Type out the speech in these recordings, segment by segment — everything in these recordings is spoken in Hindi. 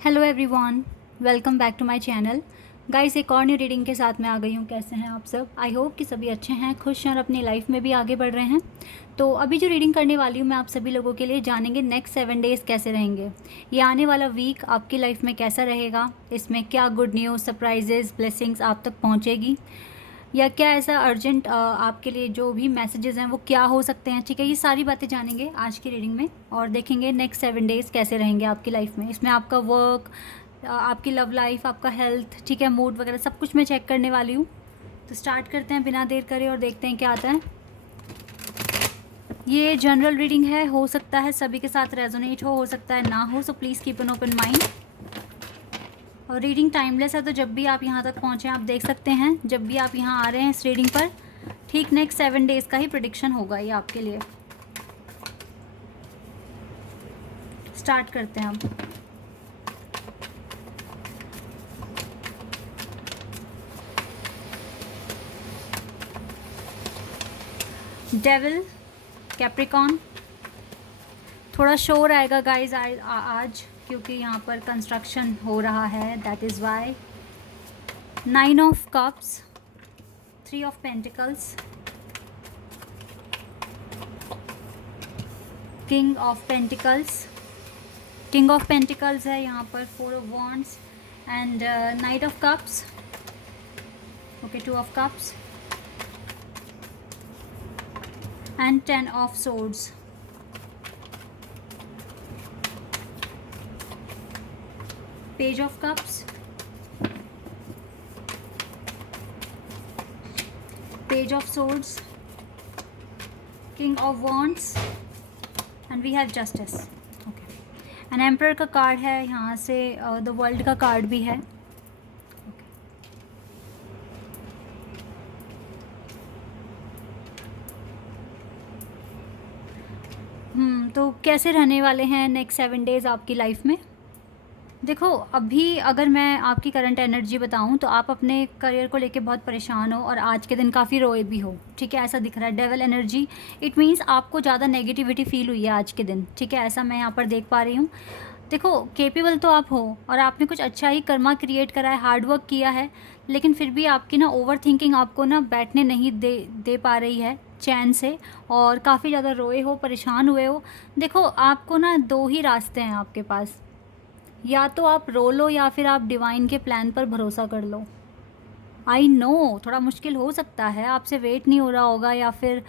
Hello everyone, welcome back to my channel. Guys, एक और न्यू रीडिंग के साथ मैं आ गई हूँ। कैसे हैं आप सब? आई होप कि सभी अच्छे हैं, खुश हैं और अपनी लाइफ में भी आगे बढ़ रहे हैं। तो अभी जो रीडिंग करने वाली हूँ मैं आप सभी लोगों के लिए, जानेंगे नेक्स्ट 7 डेज़ कैसे रहेंगे। ये आने वाला वीक आपकी लाइफ में कैसा रहेगा, इसमें क्या गुड न्यूज़, सरप्राइजेज़, ब्लेसिंग्स आप तक पहुँचेगी, या क्या ऐसा अर्जेंट आपके लिए जो भी मैसेजेस हैं वो क्या हो सकते हैं। ठीक है, ये सारी बातें जानेंगे आज की रीडिंग में और देखेंगे नेक्स्ट 7 डेज़ कैसे रहेंगे आपकी लाइफ में। इसमें आपका वर्क, आपकी लव लाइफ, आपका हेल्थ, ठीक है, मूड वगैरह सब कुछ मैं चेक करने वाली हूँ। तो स्टार्ट करते हैं बिना देर करे और देखते हैं क्या आता है। ये जनरल रीडिंग है, हो सकता है सभी के साथ रेजोनेट हो सकता है ना हो, so please keep an open mind. और रीडिंग टाइमलेस है, तो जब भी आप यहाँ तक पहुँचे आप देख सकते हैं, जब भी आप यहाँ आ रहे हैं इस रीडिंग पर, ठीक नेक्स्ट 7 डेज़ का ही प्रेडिक्शन होगा ये आपके लिए। स्टार्ट करते हैं अब। Devil, Capricorn. थोड़ा शोर आएगा गाइज आज, क्योंकि यहाँ पर कंस्ट्रक्शन हो रहा है, that is why. 9 of cups, 3 of pentacles, king of pentacles. King of pentacles है यहाँ पर, 4 of wands and knight of cups. Okay, 2 of cups and 10 of swords. Page of cups, page of swords, king of wands and we have justice. Okay, and emperor का कार्ड है यहाँ से, द वर्ल्ड का कार्ड भी है। तो कैसे रहने वाले हैं नेक्स्ट 7 डेज़ आपकी लाइफ में। देखो, अभी अगर मैं आपकी करंट एनर्जी बताऊं तो आप अपने करियर को लेके बहुत परेशान हो और आज के दिन काफ़ी रोए भी हो। ठीक है, ऐसा दिख रहा है डेविल एनर्जी। इट मीन्स आपको ज़्यादा नेगेटिविटी फील हुई है आज के दिन। ठीक है, ऐसा मैं यहाँ पर देख पा रही हूँ। देखो, केपेबल तो आप हो और आपने कुछ अच्छा ही कर्मा क्रिएट करा है, हार्ड वर्क किया है, लेकिन फिर भी आपकी ना ओवर थिंकिंग आपको ना बैठने नहीं दे पा रही है चैन से, और काफ़ी ज़्यादा रोए हो, परेशान हुए हो। देखो, आपको ना 2 ही रास्ते हैं आपके पास, या तो आप रो लो या फिर आप डिवाइन के प्लान पर भरोसा कर लो। आई नो थोड़ा मुश्किल हो सकता है, आपसे वेट नहीं हो रहा होगा, या फिर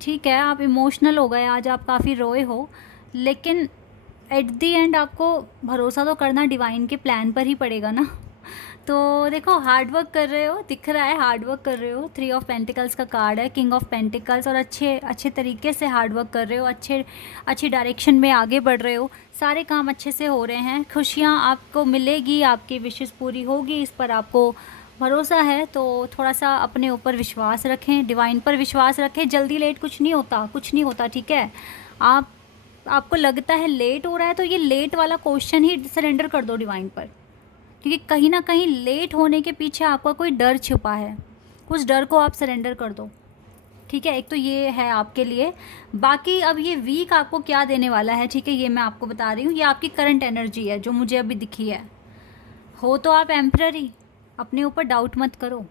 ठीक है आप इमोशनल हो गए आज, आप काफ़ी रोए हो, लेकिन एट दी एंड आपको भरोसा तो करना डिवाइन के प्लान पर ही पड़ेगा ना। तो देखो, हार्ड वर्क कर रहे हो, दिख रहा है हार्ड वर्क कर रहे हो। 3 ऑफ पेंटिकल्स का कार्ड है, किंग ऑफ पेंटिकल्स, और अच्छे तरीके से हार्ड वर्क कर रहे हो, अच्छी डायरेक्शन में आगे बढ़ रहे हो, सारे काम अच्छे से हो रहे हैं, खुशियाँ आपको मिलेगी, आपकी विशेष पूरी होगी, इस पर आपको भरोसा है। तो थोड़ा सा अपने ऊपर विश्वास रखें, डिवाइन पर विश्वास रखें। जल्दी लेट कुछ नहीं होता, कुछ नहीं होता। ठीक है, आपको लगता है लेट हो रहा है, तो ये लेट वाला क्वेश्चन ही सरेंडर कर दो डिवाइन पर, क्योंकि कहीं ना कहीं लेट होने के पीछे आपका कोई डर छुपा है। उस डर को आप सरेंडर कर दो। ठीक है, एक तो ये है आपके लिए। बाकी अब ये वीक आपको क्या देने वाला है, ठीक है, ये मैं आपको बता रही हूँ। ये आपकी करंट एनर्जी है जो मुझे अभी दिखी है। हो तो आप एम्पररी, अपने ऊपर डाउट मत करो।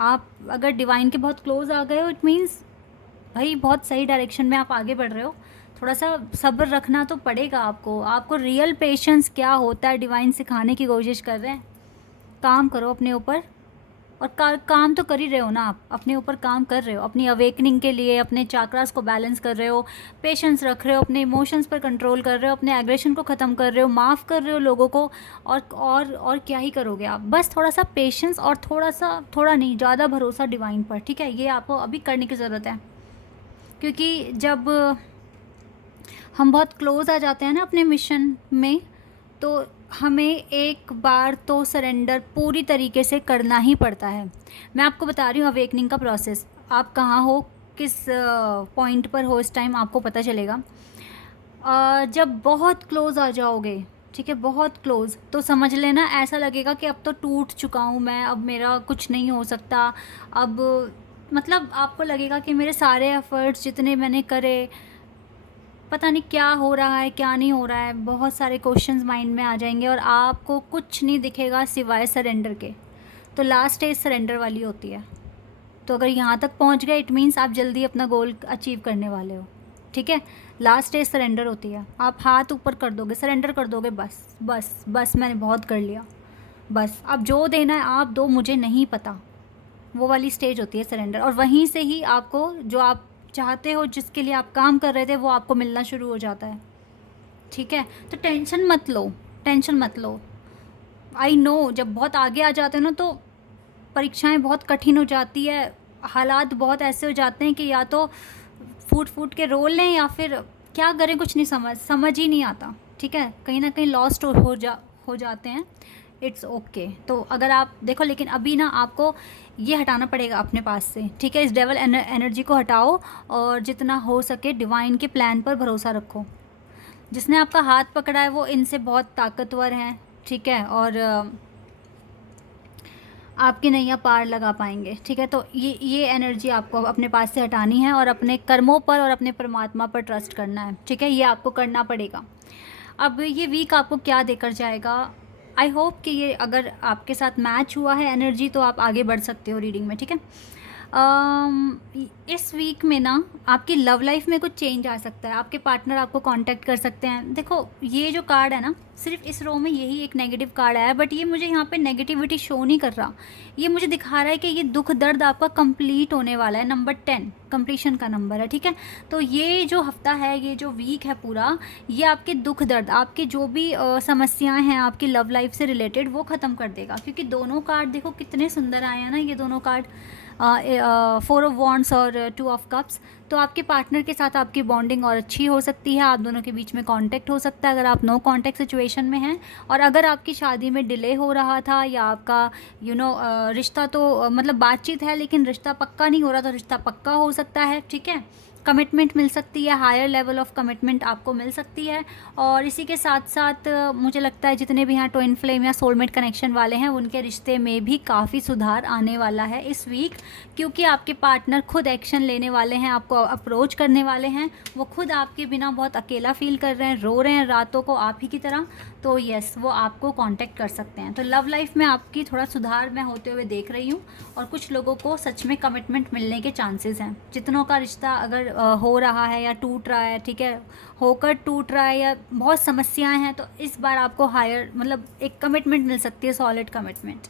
आप अगर डिवाइन के बहुत क्लोज आ गए हो, इट मीन्स भाई बहुत सही डायरेक्शन में आप आगे बढ़ रहे हो। थोड़ा सा सब्र रखना तो पड़ेगा आपको रियल पेशेंस क्या होता है डिवाइन सिखाने की कोशिश कर रहे हैं। काम करो अपने ऊपर, और काम तो कर ही रहे हो ना, आप अपने ऊपर काम कर रहे हो, अपनी अवेकनिंग के लिए अपने चाक्रास को बैलेंस कर रहे हो, पेशेंस रख रहे हो, अपने इमोशंस पर कंट्रोल कर रहे हो, अपने एग्रेशन को ख़त्म कर रहे हो, माफ़ कर रहे हो लोगों को। और क्या ही करोगे आप, बस थोड़ा सा पेशेंस और थोड़ा नहीं ज़्यादा भरोसा डिवाइन पर। ठीक है, ये आपको अभी करने की ज़रूरत है, क्योंकि जब हम बहुत क्लोज़ आ जाते हैं ना अपने मिशन में, तो हमें एक बार तो सरेंडर पूरी तरीके से करना ही पड़ता है। मैं आपको बता रही हूँ अवेकनिंग का प्रोसेस। आप कहाँ हो, किस पॉइंट पर हो इस टाइम, आपको पता चलेगा जब बहुत क्लोज़ आ जाओगे। ठीक है, बहुत क्लोज़, तो समझ लेना ऐसा लगेगा कि अब तो टूट चुका हूँ मैं, अब मेरा कुछ नहीं हो सकता। अब मतलब आपको लगेगा कि मेरे सारे एफ़र्ट्स जितने मैंने करे पता नहीं क्या हो रहा है क्या नहीं हो रहा है, बहुत सारे क्वेश्चंस माइंड में आ जाएंगे और आपको कुछ नहीं दिखेगा सिवाय सरेंडर के। तो लास्ट स्टेज सरेंडर वाली होती है। तो अगर यहाँ तक पहुँच गए इट मीन्स आप जल्दी अपना गोल अचीव करने वाले हो। ठीक है, लास्ट स्टेज सरेंडर होती है। आप हाथ ऊपर कर दोगे, सरेंडर कर दोगे, बस बस बस मैंने बहुत कर लिया, बस अब जो देना है आप दो, मुझे नहीं पता। वो वाली स्टेज होती है सरेंडर। और वहीं से ही आपको जो आप चाहते हो, जिसके लिए आप काम कर रहे थे, वो आपको मिलना शुरू हो जाता है। ठीक है, तो टेंशन मत लो, टेंशन मत लो। आई नो जब बहुत आगे आ जाते हो ना तो परीक्षाएं बहुत कठिन हो जाती है, हालात बहुत ऐसे हो जाते हैं कि या तो फूट फूट के रो लें या फिर क्या करें, कुछ नहीं समझ ही नहीं आता। ठीक है, कहीं ना कहीं लॉस्ट हो जाते हैं। It's okay. तो अगर आप देखो, लेकिन अभी ना आपको ये हटाना पड़ेगा अपने पास से। ठीक है, इस डेवल एनर्जी को हटाओ और जितना हो सके डिवाइन के प्लान पर भरोसा रखो। जिसने आपका हाथ पकड़ा है वो इनसे बहुत ताकतवर हैं। ठीक है, और आपकी नैया पार लगा पाएंगे। ठीक है, तो ये एनर्जी आपको अपने पास से हटानी है और अपने कर्मों पर और अपने परमात्मा पर ट्रस्ट करना है। ठीक है, ये आपको करना पड़ेगा। अब ये वीक आपको क्या देकर जाएगा, आई होप कि ये अगर आपके साथ मैच हुआ है एनर्जी तो आप आगे बढ़ सकते हो रीडिंग में। ठीक है, इस वीक में ना आपकी लव लाइफ में कुछ चेंज आ सकता है। आपके पार्टनर आपको कांटेक्ट कर सकते हैं। देखो ये जो कार्ड है ना, सिर्फ इस रो में यही एक नेगेटिव कार्ड आया है, बट ये मुझे यहाँ पे नेगेटिविटी शो नहीं कर रहा। ये मुझे दिखा रहा है कि ये दुख दर्द आपका कंप्लीट होने वाला है। नंबर 10 कंप्लीशन का नंबर है। ठीक है, तो ये जो हफ्ता है, ये जो वीक है पूरा, ये आपके दुख दर्द, आपके जो भी समस्याएं हैं आपकी लव लाइफ से रिलेटेड, वो ख़त्म कर देगा। क्योंकि दोनों कार्ड देखो कितने सुंदर आए हैं ना, ये दोनों कार्ड 4 ऑफ वॉन्ड्स और 2 ऑफ कप्स। तो आपके पार्टनर के साथ आपकी बॉन्डिंग और अच्छी हो सकती है, आप दोनों के बीच में कांटेक्ट हो सकता है अगर आप नो कांटेक्ट सिचुएशन में हैं। और अगर आपकी शादी में डिले हो रहा था या आपका रिश्ता तो मतलब बातचीत है लेकिन रिश्ता पक्का नहीं हो रहा, तो रिश्ता पक्का हो सकता है। ठीक है, कमिटमेंट मिल सकती है, हायर लेवल ऑफ कमिटमेंट आपको मिल सकती है। और इसी के साथ साथ मुझे लगता है जितने भी यहाँ ट्विन फ्लेम या सोलमेट कनेक्शन वाले हैं उनके रिश्ते में भी काफ़ी सुधार आने वाला है इस वीक। क्योंकि आपके पार्टनर खुद एक्शन लेने वाले हैं, आपको अप्रोच करने वाले हैं। वो खुद आपके बिना बहुत अकेला फील कर रहे हैं, रो रहे हैं रातों को आप ही की तरह। तो यस, वो आपको कांटेक्ट कर सकते हैं। तो लव लाइफ में आपकी थोड़ा सुधार मैं होते हुए देख रही हूँ और कुछ लोगों को सच में कमिटमेंट मिलने के चांसेस हैं। जितनों का रिश्ता अगर हो रहा है या टूट रहा है, ठीक है, होकर टूट रहा है या बहुत समस्याएं हैं, तो इस बार आपको हायर मतलब एक कमिटमेंट मिल सकती है, सॉलिड कमिटमेंट।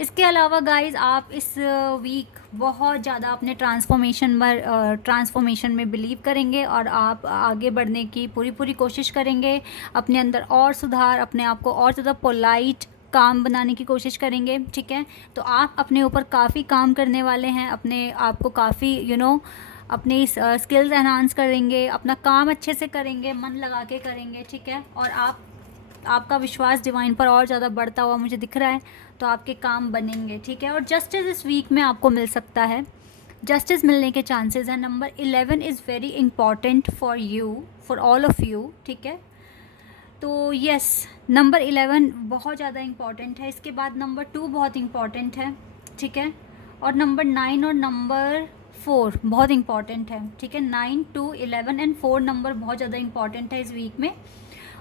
इसके अलावा गाइस आप इस वीक बहुत ज़्यादा अपने ट्रांसफॉर्मेशन में बिलीव करेंगे और आप आगे बढ़ने की पूरी कोशिश करेंगे। अपने अंदर और सुधार, अपने आप को और ज़्यादा पोलाइट काम बनाने की कोशिश करेंगे। ठीक है, तो आप अपने ऊपर काफ़ी काम करने वाले हैं, अपने आप को काफ़ी अपनी स्किल्स एनहांस करेंगे, अपना काम अच्छे से करेंगे, मन लगा के करेंगे। ठीक है, और आपका विश्वास डिवाइन पर और ज़्यादा बढ़ता हुआ मुझे दिख रहा है, तो आपके काम बनेंगे। ठीक है, और जस्टिस इस वीक में आपको मिल सकता है, जस्टिस मिलने के चांसेस हैं। Number 11 is very important for you, for all of you. ठीक है, तो यस, नंबर 11 बहुत ज़्यादा इंपॉर्टेंट है। इसके बाद नंबर 2 बहुत इंपॉर्टेंट है। ठीक है, और नंबर 9 और नंबर 4 बहुत इंपॉर्टेंट है। ठीक है, 9, 2, 11 एंड 4 नंबर बहुत ज़्यादा इंपॉर्टेंट है इस वीक में।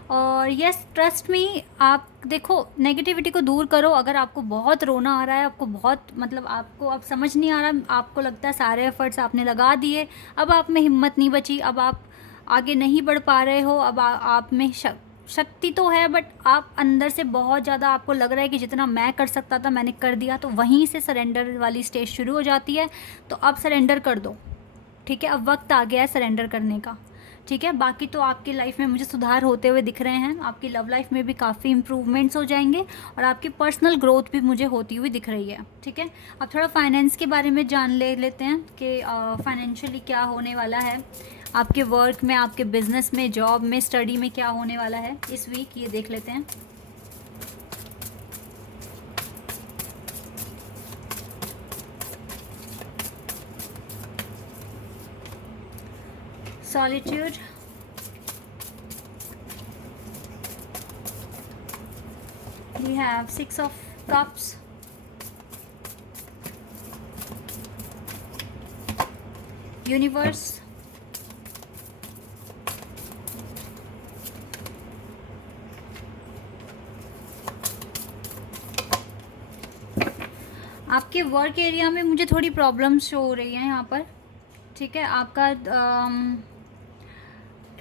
और यस, ट्रस्ट मी, आप देखो नेगेटिविटी को दूर करो। अगर आपको बहुत रोना आ रहा है, आपको बहुत मतलब आपको अब समझ नहीं आ रहा, आपको लगता है सारे एफर्ट्स आपने लगा दिए, अब आप में हिम्मत नहीं बची, अब आप आगे नहीं बढ़ पा रहे हो, अब आप में शक्ति तो है बट आप अंदर से बहुत ज़्यादा आपको लग रहा है कि जितना मैं कर सकता था मैंने कर दिया, तो वहीं से सरेंडर वाली स्टेज शुरू हो जाती है। तो अब सरेंडर कर दो। ठीक है, अब वक्त आ गया है सरेंडर करने का। ठीक है, बाकी तो आपकी लाइफ में मुझे सुधार होते हुए दिख रहे हैं, आपकी लव लाइफ में भी काफ़ी इंप्रूवमेंट्स हो जाएंगे और आपकी पर्सनल ग्रोथ भी मुझे होती हुई दिख रही है। ठीक है, अब थोड़ा फाइनेंस के बारे में जान लेते हैं कि फाइनेंशियली क्या होने वाला है आपके वर्क में, आपके बिजनेस में, जॉब में, स्टडी में क्या होने वाला है इस वीक, ये देख लेते हैं। Solitude, we have 6 of Cups, Universe, आपके वर्क एरिया में मुझे थोड़ी प्रॉब्लम्स शो हो रही हैं यहाँ पर, ठीक है। आपका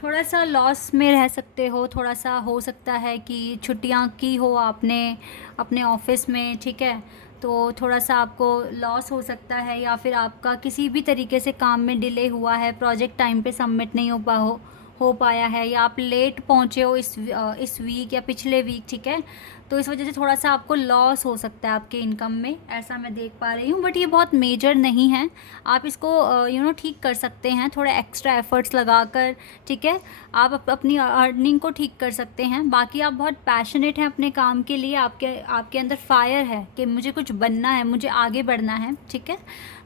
थोड़ा सा लॉस में रह सकते हो, थोड़ा सा हो सकता है कि छुट्टियाँ की हो आपने अपने ऑफिस में, ठीक है। तो थोड़ा सा आपको लॉस हो सकता है, या फिर आपका किसी भी तरीके से काम में डिले हुआ है, प्रोजेक्ट टाइम पे सबमिट नहीं हो पाया है, या आप लेट पहुँचे हो इस वीक या पिछले वीक, ठीक है। तो इस वजह से थोड़ा सा आपको लॉस हो सकता है आपके इनकम में, ऐसा मैं देख पा रही हूँ। बट ये बहुत मेजर नहीं है, आप इसको ठीक कर सकते हैं थोड़े एक्स्ट्रा एफर्ट्स लगाकर, ठीक है। आप अपनी अर्निंग को ठीक कर सकते हैं। बाकी आप बहुत पैशनेट हैं अपने काम के लिए, आपके अंदर फायर है कि मुझे कुछ बनना है, मुझे आगे बढ़ना है, ठीक है।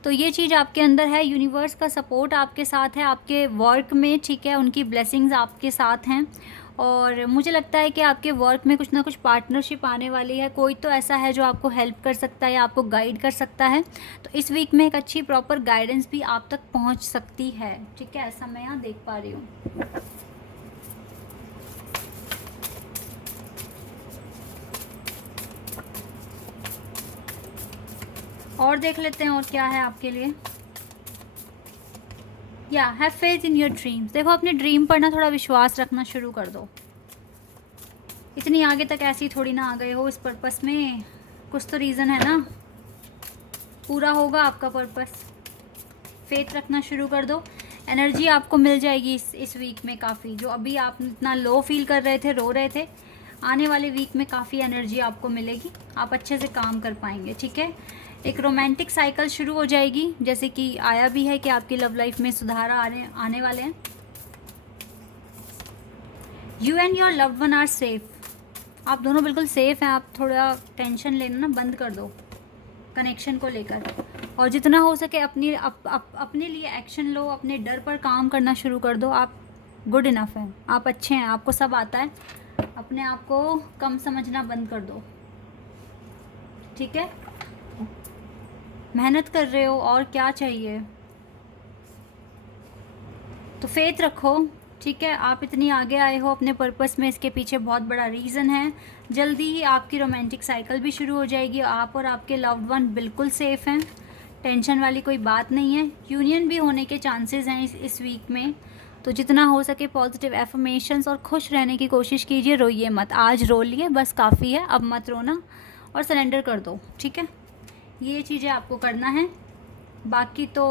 तो ये चीज़ आपके अंदर है, यूनिवर्स का सपोर्ट आपके साथ है आपके वर्क में, ठीक है। उनकी ब्लेसिंग्स आपके साथ हैं, और मुझे लगता है कि आपके वर्क में कुछ ना कुछ पार्टनरशिप आने वाली है। कोई तो ऐसा है जो आपको हेल्प कर सकता है या आपको गाइड कर सकता है। तो इस वीक में एक अच्छी प्रॉपर गाइडेंस भी आप तक पहुंच सकती है, ठीक है। ऐसा मैं यहाँ देख पा रही हूँ। और देख लेते हैं और क्या है आपके लिए। या have faith in your dreams. देखो, अपने ड्रीम पर ना थोड़ा विश्वास रखना शुरू कर दो। इतनी आगे तक ऐसे ही थोड़ी ना आ गए हो इस पर्पस में, कुछ तो रीज़न है ना। पूरा होगा आपका पर्पस, फेथ रखना शुरू कर दो। एनर्जी आपको मिल जाएगी इस वीक में काफ़ी। जो अभी आप इतना लो फील कर रहे थे, रो रहे थे, आने वाले वीक में काफ़ी एनर्जी आपको मिलेगी, आप अच्छे से काम कर पाएंगे, ठीक है। एक रोमांटिक साइकिल शुरू हो जाएगी, जैसे कि आया भी है कि आपकी लव लाइफ में सुधार आने वाले हैं। You and your loved one are safe. आप दोनों बिल्कुल सेफ हैं। आप थोड़ा टेंशन लेना ना बंद कर दो कनेक्शन को लेकर, और जितना हो सके अपने लिए एक्शन लो, अपने डर पर काम करना शुरू कर दो। आप गुड इनफ हैं, आप अच्छे हैं, आपको सब आता है। अपने आप को कम समझना बंद कर दो, ठीक है। मेहनत कर रहे हो, और क्या चाहिए। तो फेथ रखो, ठीक है। आप इतनी आगे आए हो अपने पर्पस में, इसके पीछे बहुत बड़ा रीज़न है। जल्दी ही आपकी रोमांटिक साइकिल भी शुरू हो जाएगी। आप और आपके लव्ड वन बिल्कुल सेफ़ हैं, टेंशन वाली कोई बात नहीं है। यूनियन भी होने के चांसेस हैं इस वीक में। तो जितना हो सके पॉजिटिव एफर्मेशंस और खुश रहने की कोशिश कीजिए। रोइए मत, आज रो लिए बस काफ़ी है, अब मत रोना और सरेंडर कर दो, ठीक है। ये चीज़ें आपको करना है। बाकी तो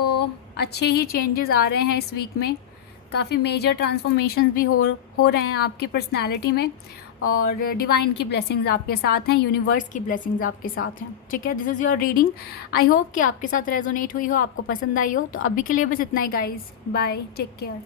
अच्छे ही चेंजेस आ रहे हैं इस वीक में, काफ़ी मेजर ट्रांसफॉर्मेशंस भी हो रहे हैं आपकी पर्सनालिटी में, और डिवाइन की ब्लेसिंग्स आपके साथ हैं, यूनिवर्स की ब्लेसिंग्स आपके साथ हैं, ठीक है। This is your reading. I hope कि आपके साथ रेजोनेट हुई हो, आपको पसंद आई हो। तो अभी के लिए बस इतना ही गाइज, बाय, टेक केयर।